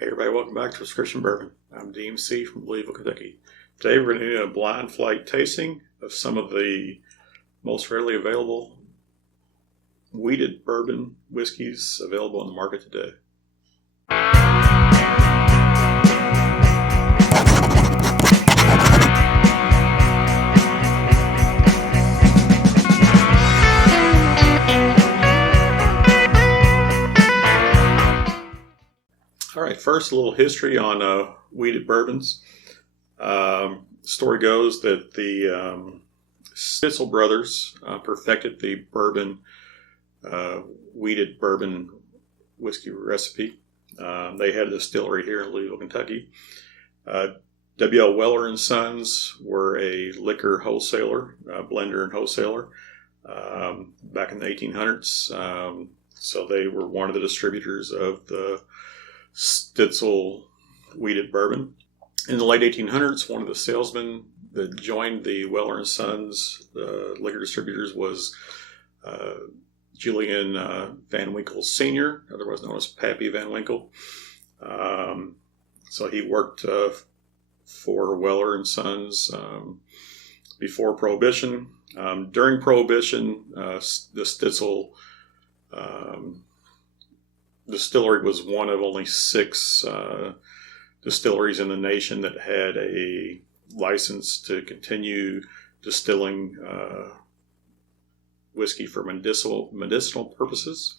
Hey everybody, welcome back to Prescription Bourbon. I'm DMC from Louisville, Kentucky. Today we're going to do a blind flight tasting of some of the most readily available wheated bourbon whiskeys available in the market today. All right, first a little history on wheated bourbons. Story goes that the Stitzel brothers perfected the bourbon, wheated bourbon whiskey recipe. They had a distillery here in Louisville, Kentucky. W.L. Weller and Sons were a liquor wholesaler, blender and wholesaler back in the 1800s. So they were one of the distributors of the Stitzel wheated bourbon. In the late 1800s, one of the salesmen that joined the Weller and Sons, the liquor distributors, was Julian Van Winkle Sr., otherwise known as Pappy Van Winkle. So he worked for Weller and Sons before Prohibition. During Prohibition, the Stitzel distillery was one of only 6 distilleries in the nation that had a license to continue distilling whiskey for medicinal purposes.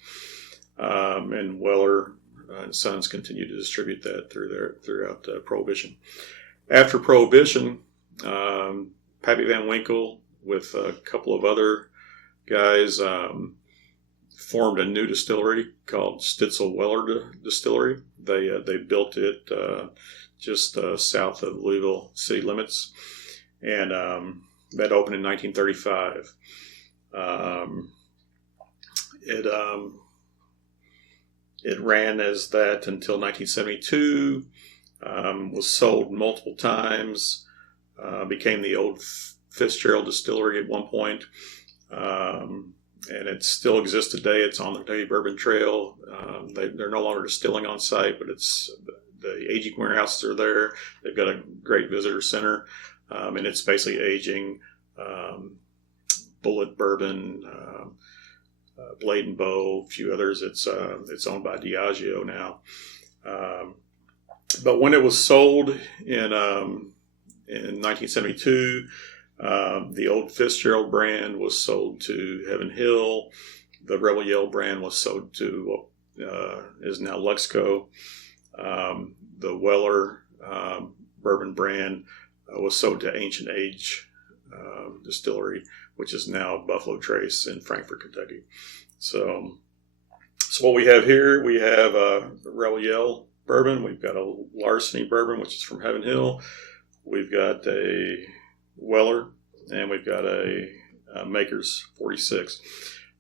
And Weller and Sons continued to distribute that throughout Prohibition. After Prohibition, Pappy Van Winkle, with a couple of other guys, formed a new distillery called Stitzel-Weller Distillery. They built it just south of Louisville city limits, and that opened in 1935. It ran as that until 1972. Was sold multiple times. Became the old Fitzgerald Distillery at one point. And it still exists today. It's on the Kentucky Bourbon Trail. They're no longer distilling on site, but the aging warehouses are there. They've got a great visitor center, and it's basically aging Bullet Bourbon, Blade and Bow, a few others. It's owned by Diageo now. But when it was sold in 1972. The old Fitzgerald brand was sold to Heaven Hill. The Rebel Yell brand was sold to is now Luxco. The Weller bourbon brand was sold to Ancient Age Distillery, which is now Buffalo Trace in Frankfort, Kentucky. So what we have here, we have a Rebel Yell bourbon. We've got a Larceny bourbon, which is from Heaven Hill. We've got a Weller, and we've got a Maker's 46.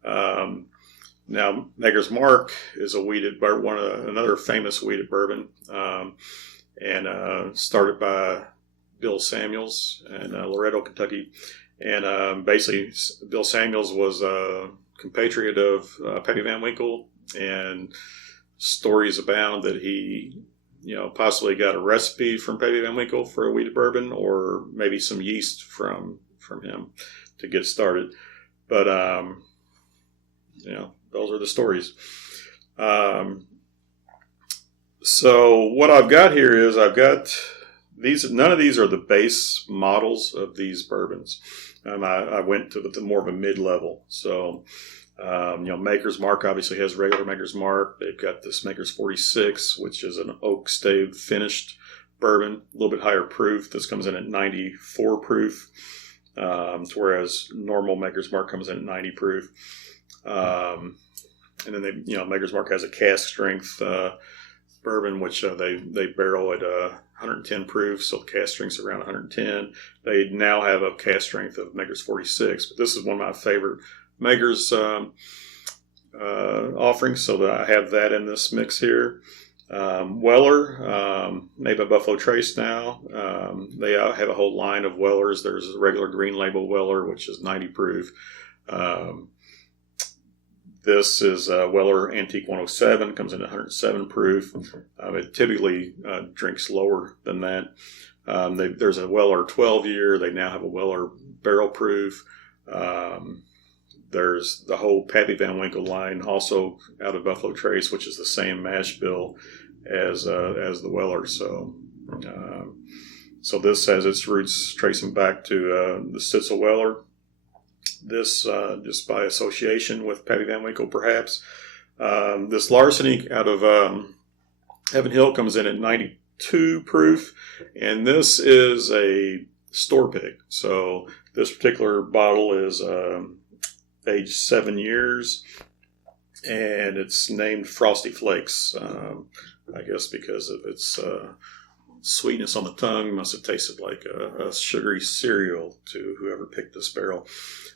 Now, Maker's Mark is a wheated bourbon, another famous wheated bourbon, and started by Bill Samuels in Loretto, Kentucky. And basically, Bill Samuels was a compatriot of Pappy Van Winkle, and stories abound that he possibly got a recipe from Pappy Van Winkle for a wheated bourbon, or maybe some yeast from him to get started. But, those are the stories. So what I've got here is I've got these. None of these are the base models of these bourbons. I went to the more of a mid-level. So, Maker's Mark obviously has regular Maker's Mark. They've got this Maker's 46, which is an oak stave finished bourbon, a little bit higher proof. This comes in at 94 proof, whereas normal Maker's Mark comes in at 90 proof. And then Maker's Mark has a cask strength bourbon, which they barrel at 110 proof, so the cask strength's around 110. They now have a cask strength of Maker's 46, but this is one of my favorite Maker's offerings, so that I have that in this mix here. Weller, made by Buffalo Trace now. They have a whole line of Wellers. There's a regular green label Weller, which is 90 proof. This is Weller Antique 107, comes in at 107 proof. It typically drinks lower than that. There's a Weller 12 year. They now have a Weller barrel proof. There's the whole Pappy Van Winkle line, also out of Buffalo Trace, which is the same mash bill as the Weller. So this has its roots tracing back to the Stitzel-Weller. This just by association with Pappy Van Winkle, perhaps. This Larceny out of Heaven Hill comes in at 92 proof, and this is a store pick. So this particular bottle is aged 7 years, and it's named Frosty Flakes. I guess because of its sweetness on the tongue, must have tasted like a sugary cereal to whoever picked this barrel.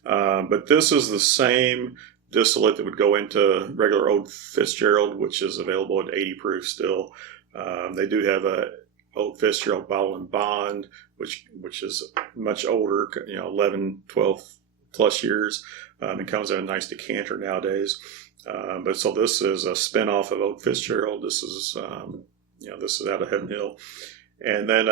But this is the same distillate that would go into regular Old Fitzgerald, which is available at 80 proof still. They do have a Old Fitzgerald Bottle and Bond, which is much older, 11, 12 plus years. It comes in a nice decanter nowadays. But so this is a spinoff of Old Fitzgerald. This is this is out of Heaven Hill. And then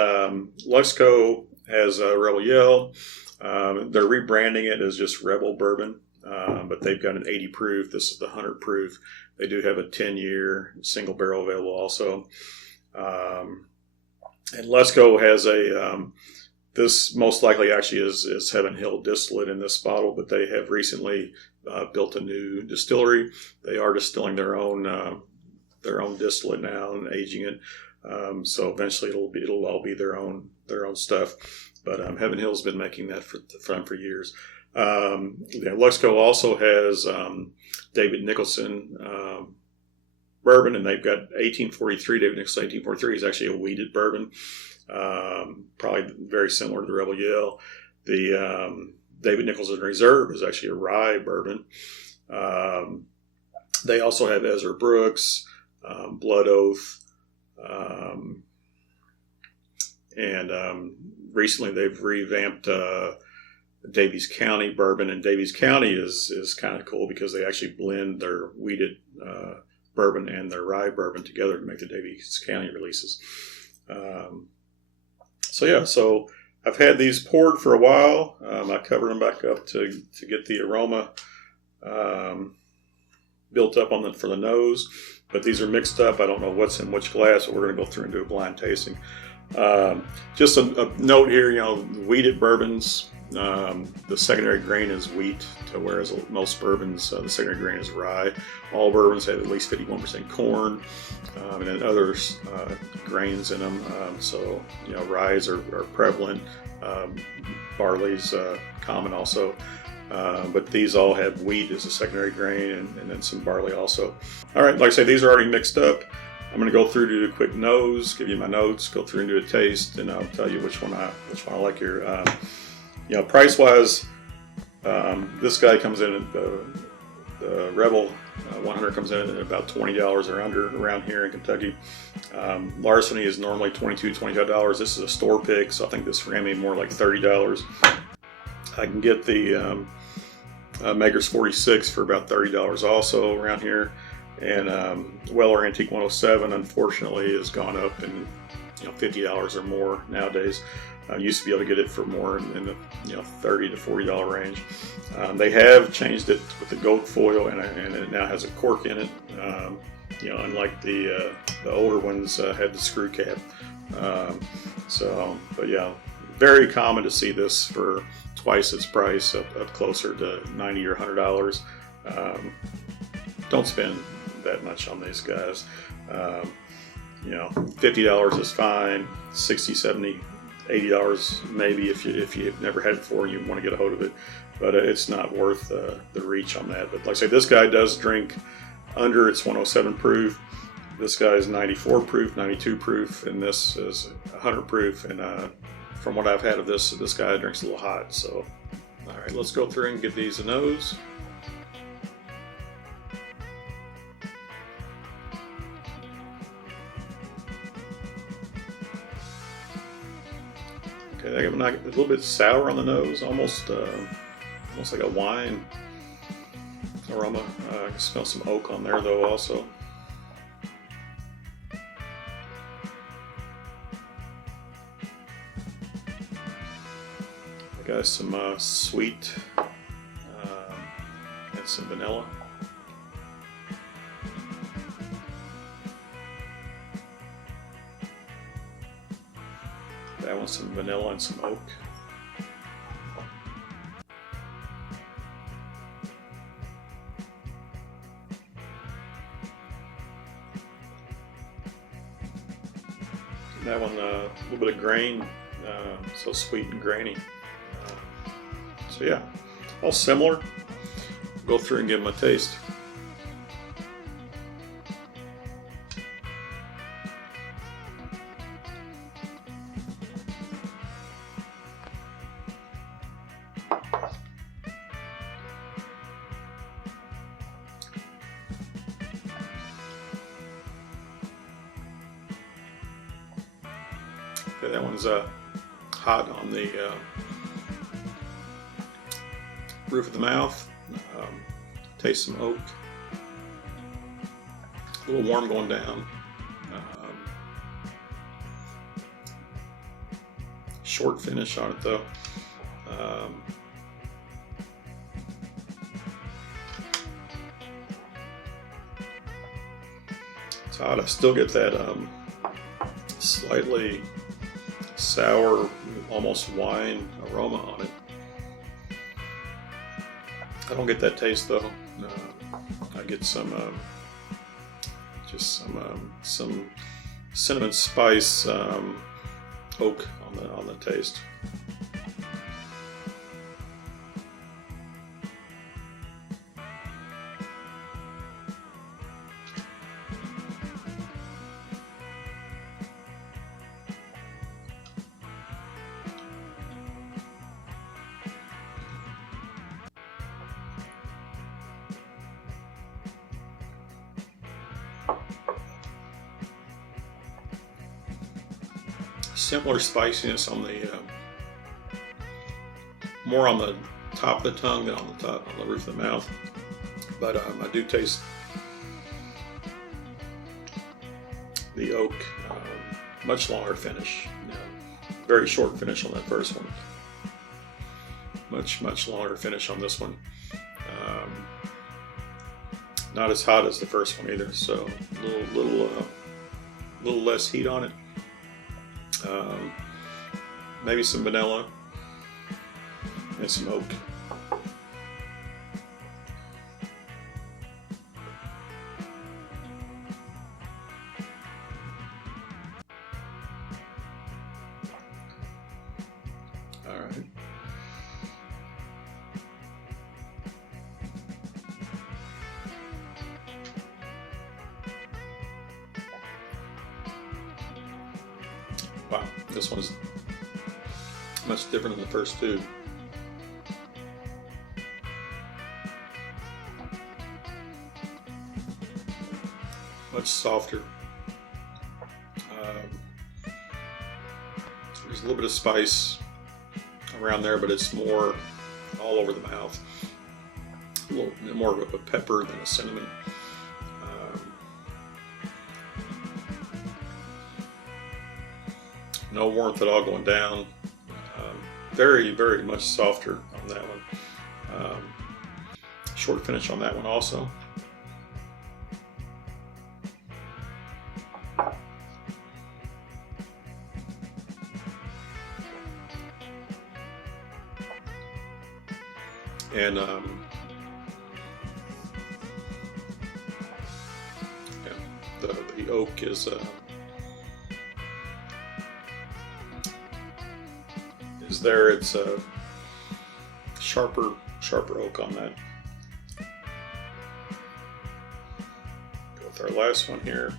Luxco has Rebel Yell. They're rebranding it as just Rebel Bourbon, but they've got an 80 proof. This is the 100 proof. They do have a 10-year single barrel available also. And Luxco has this most likely actually is Heaven Hill distillate in this bottle, but they have recently built a new distillery. They are distilling their own distillate now and aging it. So eventually it'll all be their own stuff. But Heaven Hill's been making that for years. Luxco also has David Nicholson bourbon, and they've got 1843. David Nicholson 1843 is actually a wheated bourbon, probably very similar to the Rebel Yell. The David Nicholson Reserve is actually a rye bourbon. They also have Ezra Brooks, Blood Oath, and recently they've revamped Davies County bourbon, and Davies County is kind of cool because they actually blend their wheated bourbon and their rye bourbon together to make the Davies County releases. So I've had these poured for a while. I covered them back up to get the aroma built up for the nose, but these are mixed up. I don't know what's in which glass, but we're going to go through and do a blind tasting. Just a note here, wheated bourbons, the secondary grain is wheat, whereas most bourbons, the secondary grain is rye. All bourbons have at least 51% corn, and then others grains in them. So ryes are prevalent. Barley's common also. But these all have wheat as a secondary grain, and then some barley also. All right, like I say, these are already mixed up. I'm going to go through to do a quick nose, give you my notes, go through and do a taste, and I'll tell you which one I like here. Price wise, this guy comes in at the Rebel 100 comes in at about $20 or under around here in Kentucky. Larceny is normally $22, $25. This is a store pick, so I think this ran me more like $30. I can get the Maker's 46 for about $30 also around here. And Weller Antique 107, unfortunately, has gone up in $50 or more nowadays. Used to be able to get it for more in the $30 to $40 range. They have changed it with the gold foil, and it now has a cork in it. Unlike the older ones had the screw cap. But yeah, very common to see this for twice its price, up closer to $90 or $100. Don't spend that much on these guys. $50 is fine. $60, $70, $80 maybe if you've never had it before and you want to get a hold of it, but it's not worth the reach on that. But like I say, this guy does drink under its 107 proof. This guy is 94 proof, 92 proof, and this is 100 proof. And from what I've had of this guy drinks a little hot. So, all right, let's go through and give these a nose. Okay, I'm a little bit sour on the nose, almost like a wine. aroma. I can smell some oak on there though also. I got some sweet and some vanilla. That one's some vanilla and some oak. That one, a little bit of grain, so sweet and grainy. So yeah, all similar. Go through and give them a taste. Okay, that one's hot on the roof of the mouth. Taste some oak. A little warm going down. Short finish on it though. It's hot. I still get that slightly sour, almost wine aroma on it. I don't get that taste though. I get some just some cinnamon spice oak on the taste. Similar spiciness on the more on the top of the tongue than on the roof of the mouth, but I do taste the oak. Much longer finish, very short finish on that first one. Much longer finish on this one. Not as hot as the first one either, so a little less heat on it. Maybe some vanilla and some oak. All right. Wow, this one is much different than the first two. Much softer. There's a little bit of spice around there, but it's more all over the mouth. A little more of a pepper than a cinnamon. No warmth at all going down. Very much softer on that one. Short finish on that one also. And the oak is there. It's a sharper oak on that. Go with our last one here.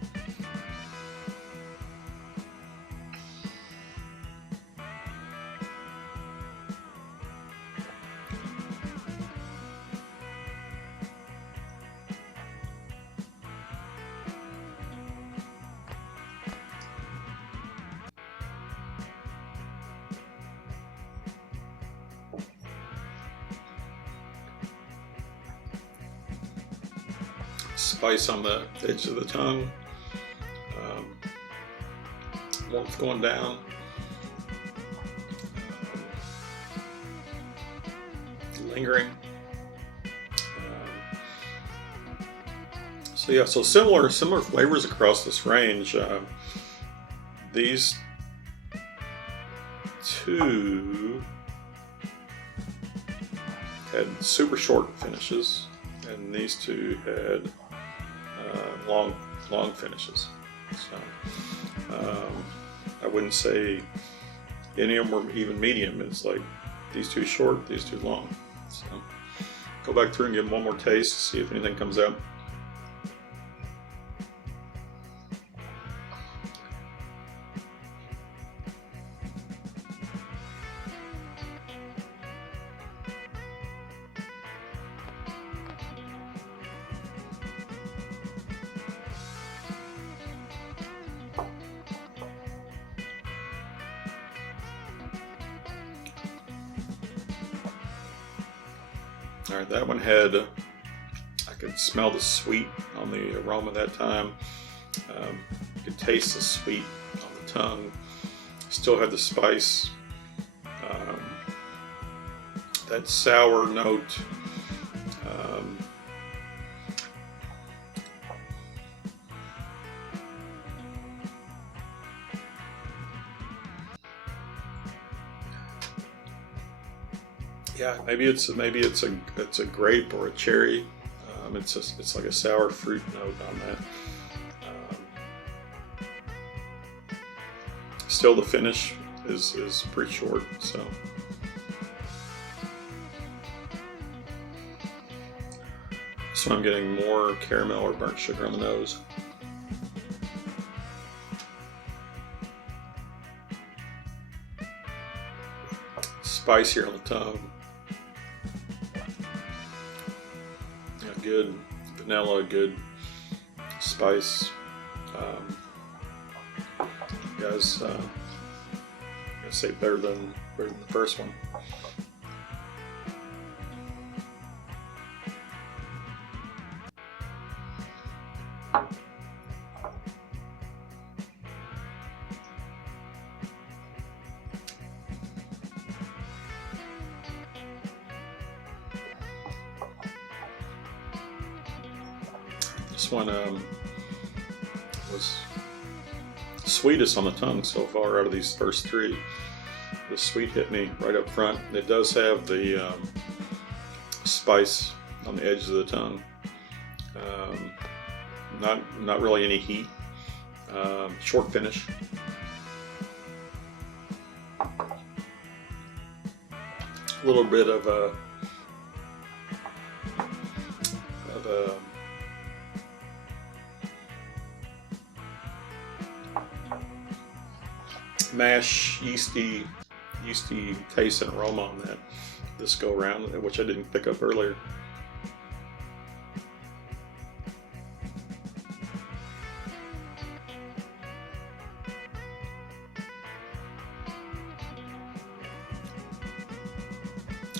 Spice on the edge of the tongue. Warmth going down. Lingering. So yeah, so similar flavors across this range. These two had super short finishes, and these two had long finishes. So I wouldn't say any of them were even medium. It's like these two short, these two long. So go back through and give them one more taste, see if anything comes out. All right, that one had, I could smell the sweet on the aroma that time. You could taste the sweet on the tongue. Still had the spice. That sour note. Yeah, maybe it's a grape or a cherry. It's like a sour fruit note on that. Still, the finish is pretty short. So I'm getting more caramel or burnt sugar on the nose. Spicier on the tongue. Good vanilla, good spice. Guys, I'm gonna say better than the first one. This one was sweetest on the tongue so far out of these first three. The sweet hit me right up front. It does have the spice on the edges of the tongue. Not really any heat. Short finish. A little bit of a mash yeasty taste and aroma on that this go around, which I didn't pick up earlier.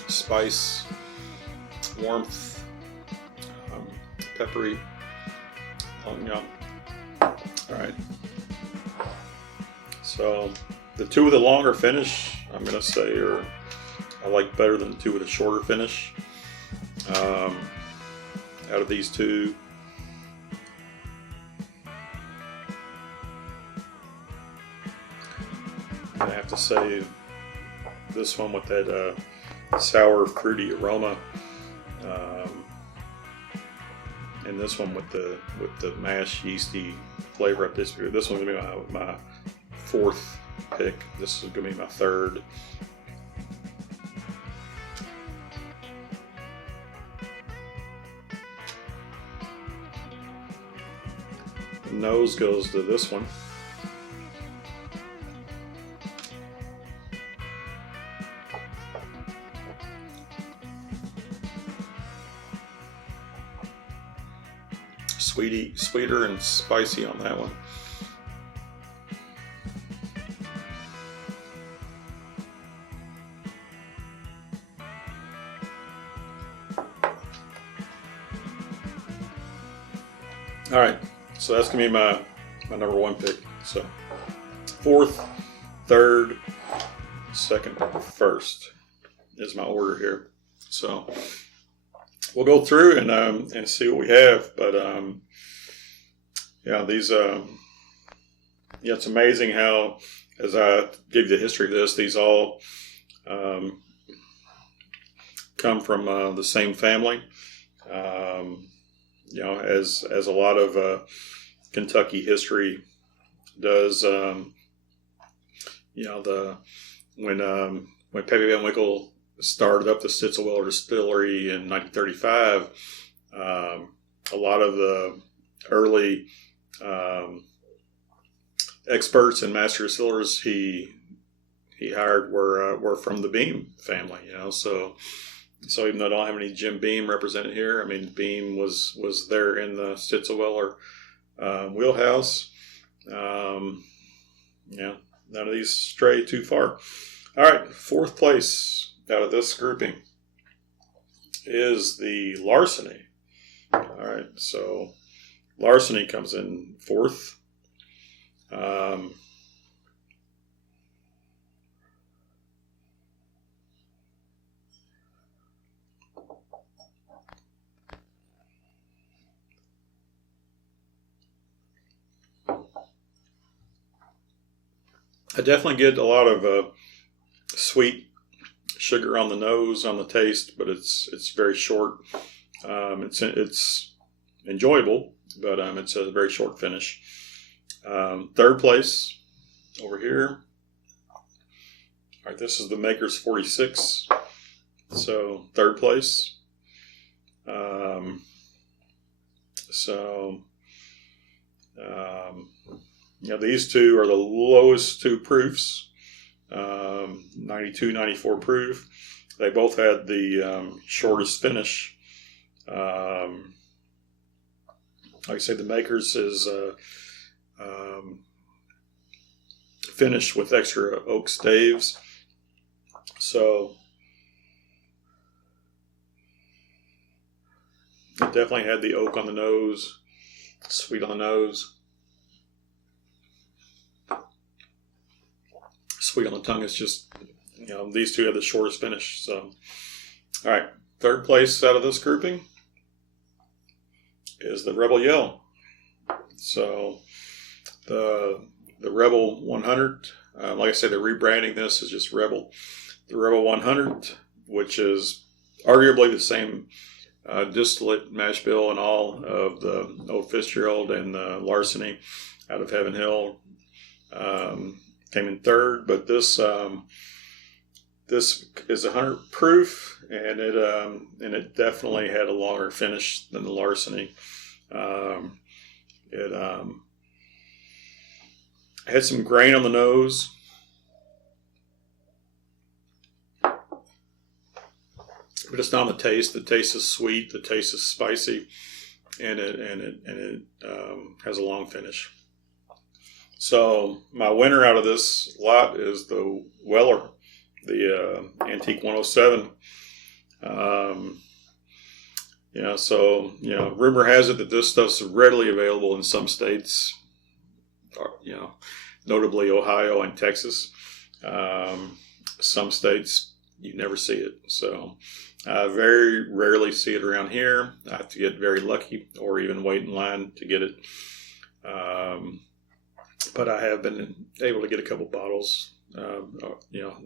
Spice, warmth, peppery. Yeah. All right. So the two with a longer finish, I'm gonna say, I like better than the two with a shorter finish. Out of these two, I have to say this one with that sour fruity aroma, and this one with the mash yeasty flavor up this. This one's gonna be my fourth pick. This is gonna be my third. The nose goes to this one. Sweeter and spicy on that one. All right, so that's gonna be my number one pick. So fourth, third, second, first is my order here. So we'll go through and see what we have. But these it's amazing how, as I give you the history of this, these all come from the same family. As a lot of Kentucky history does. When Pappy Van Winkle started up the Stitzel-Weller Distillery in 1935, a lot of the early experts and master distillers he hired were from the Beam family. So even though I don't have any Jim Beam represented here, I mean, Beam was there in the Stitzel-Weller wheelhouse. None of these stray too far. All right, fourth place out of this grouping is the Larceny. All right, so Larceny comes in fourth. I definitely get a lot of sweet sugar on the nose, on the taste, but it's very short. It's enjoyable, but it's a very short finish. Third place over here. All right, this is the Maker's 46. So third place. These two are the lowest two proofs, 92, 94 proof. They both had the shortest finish. Like I say, the Maker's is finished with extra oak staves. So it definitely had the oak on the nose, sweet on the nose. Sweet on the tongue. It's just, these two have the shortest finish. So, all right, third place out of this grouping is the Rebel Yell. So, the Rebel 100, like I said, they're rebranding this as just Rebel. The Rebel 100, which is arguably the same distillate mash bill and all of the Old Fitzgerald and the Larceny out of Heaven Hill. Came in third, but this is 100 proof, and it definitely had a longer finish than the Larceny. It had some grain on the nose, but it's not on the taste. The taste is sweet. The taste is spicy, and it has a long finish. So my winner out of this lot is the Weller, the Antique 107. Rumor has it that this stuff's readily available in some states, notably Ohio and Texas. Some states you never see it. So I very rarely see it around here. I have to get very lucky or even wait in line to get it. But I have been able to get a couple bottles,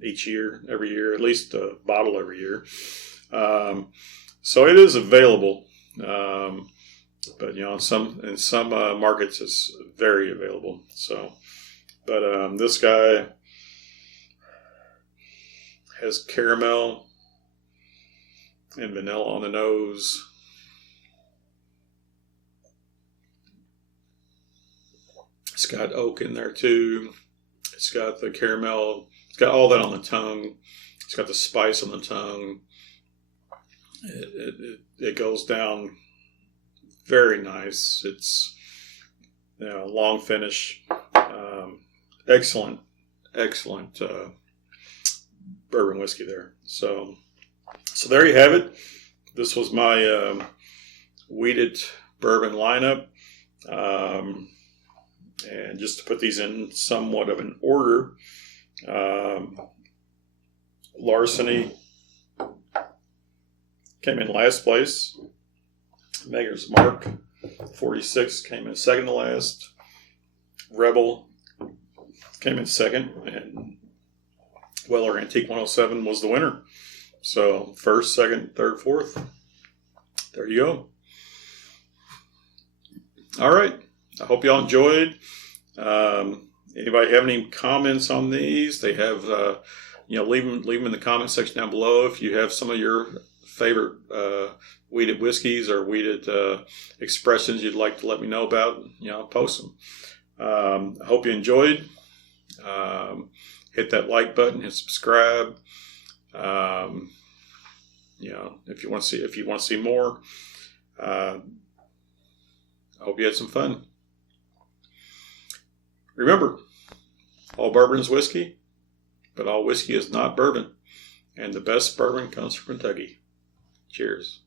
each year, every year, at least a bottle every year. So it is available, but in some markets it's very available. So, but this guy has caramel and vanilla on the nose. It's got oak in there too. It's got the caramel. It's got all that on the tongue. It's got the spice on the tongue. It goes down very nice. It's long finish. Excellent bourbon whiskey there. So there you have it. This was my wheated bourbon lineup. And just to put these in somewhat of an order, Larceny came in last place. Maker's Mark 46 came in second to last. Rebel came in second, and Weller Antique 107 was the winner. So first, second, third, fourth. There you go. All right. I hope y'all enjoyed. Anybody have any comments on these? They have, leave them in the comment section down below. If you have some of your favorite wheated whiskeys or wheated expressions you'd like to let me know about, post them. I hope you enjoyed. Hit that like button, hit subscribe. If you want to see more, I hope you had some fun. Remember, all bourbon is whiskey, but all whiskey is not bourbon. And the best bourbon comes from Kentucky. Cheers.